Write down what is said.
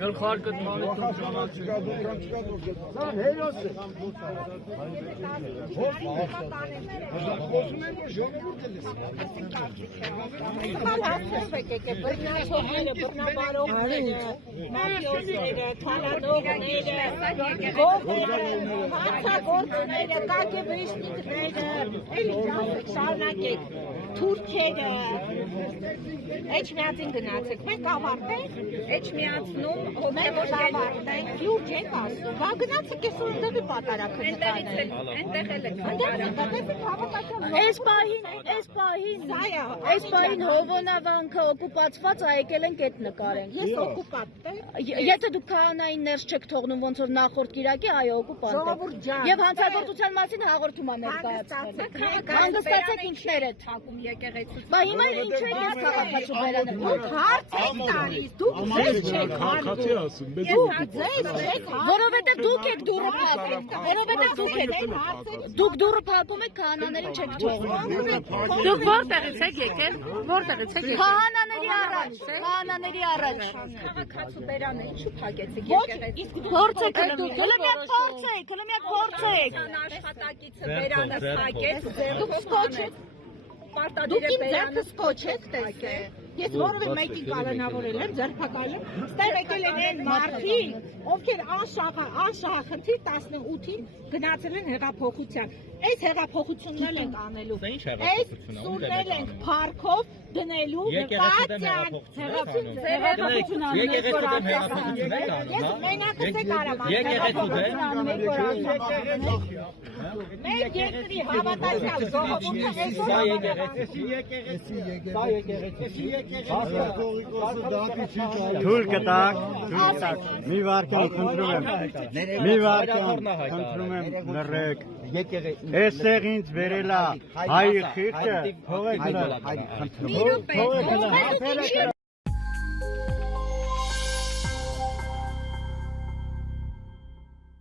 Գլխարկդ մանիք Թուրքերը Էջմիածին գնացեք, մենք ավարտենք, Էջմիածնում հոգևոր ավարտենք, լուրջ ենք ասում, բա գնացեք ես ունդեղի պատարակը նկանենք, այնտեղ էլ եք Այս պահին հովոնավանքը օկուպացված եկել ենք այդ նկարենք։ Ես օկուպատ եմ։ Եթե դուք քահանային ներս չեք թողնում ոնց որ նախորդ կիրակի, այո օկուպանտ եք։ Եվ հանցագործության մասին հաղորդում ա ներկայացրել։ Հանգստացեք ինքներդ։ Բա հիմա ինչ եք ես քաղաքացու բերանը։ Դուք հարց եք տալիս, դուք ձեզ չեք հանում։ Որովհետև դուք եք դուրը փակում։ Դուք դուրը փակում եք քահանաներին չեք թողնում։ Դուք որտեղից եք եկել։ Քահանաների առաջ։ Քաղաքացու բերանը ինչու փակեցիք եկեղեցի։ Փորձեք հլմիակ փորձեք։ Աշխատակիցը բերանը փակեց, ձեռքով կանեց։ Դուք իմ ձեռքը սկոչեք տեսեք։ Ես որովե մեկին կանոնավորել եմ, ձերբակալել, ստեղ եկել են այն մարդիկ, ովքեր անշահախնդիր 18-ին գնացել են հեղափոխության։ Այս հեղափոխությունն ենք անելու։ Այս սուրնել ենք փառքով դնելու նկատյան հեղափոխություն Ես մենակս եք արամ Մեկ երկրի հավատացյալ ժողովուրդը Թույլ կտակ, մի վարքան խնդրում եմ լռեք, էստեղ ինձ վերելա հայ խիղճը, թողեք նրան,